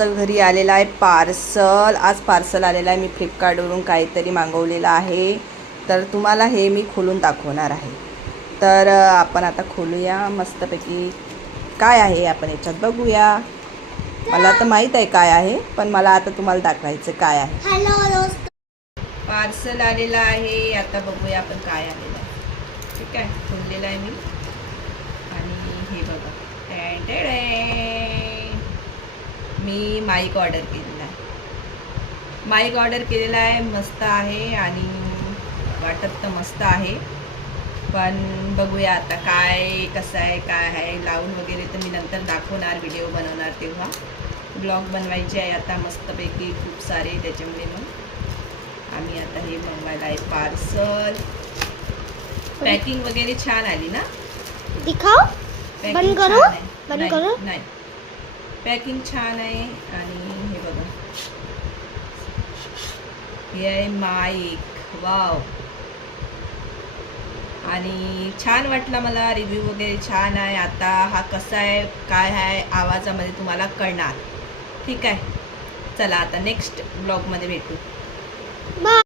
आमचं घरी आलेलं आहे पार्सल. आज पार्सल आलेलं आहे. मी फ्लिपकार्टवरून काहीतरी मागवलेलं आहे, तर तुम्हाला हे मी खोलून दाखवणार आहे. तर आपण आता खोलूया मस्तपैकी. काय आहे आपण याच्यात बघूया. मला तर माहीत आहे काय आहे, पण मला आता तुम्हाला दाखवायचं काय आहे. हॅलो, पार्सल आलेलं आहे. आता बघूया आपण काय आलेलं आहे. ठीक आहे, खोललेलं आहे मी. आणि हे बघा, मी माईक ऑर्डर केलेला आहे. माईक ऑर्डर केलेला आहे. मस्त आहे आणि वाटत तर मस्त आहे, पण बघूया आता काय कसं आहे काय आहे. लावून वगैरे तर मी नंतर दाखवणार, व्हिडिओ बनवणार तेव्हा. ब्लॉग बनवायचे आहे आता मस्तपैकी खूप सारे, त्याच्यामुळे मग आम्ही आता हे बनवायला आहे पार्सल. पॅकिंग वगैरे छान आली ना. दिखाओ. बंद करो. बंद करो. नाही, पॅकिंग छान आहे. आणि हे बघा, हे आहे माईक. वाव, आणि छान वाटला मला. रिव्ह्यू वगैरे छान आहे. आता हा कसा आहे काय आहे आवाजामध्ये तुम्हाला कळणार. ठीक आहे, चला आता नेक्स्ट ब्लॉगमध्ये भेटू. बाय.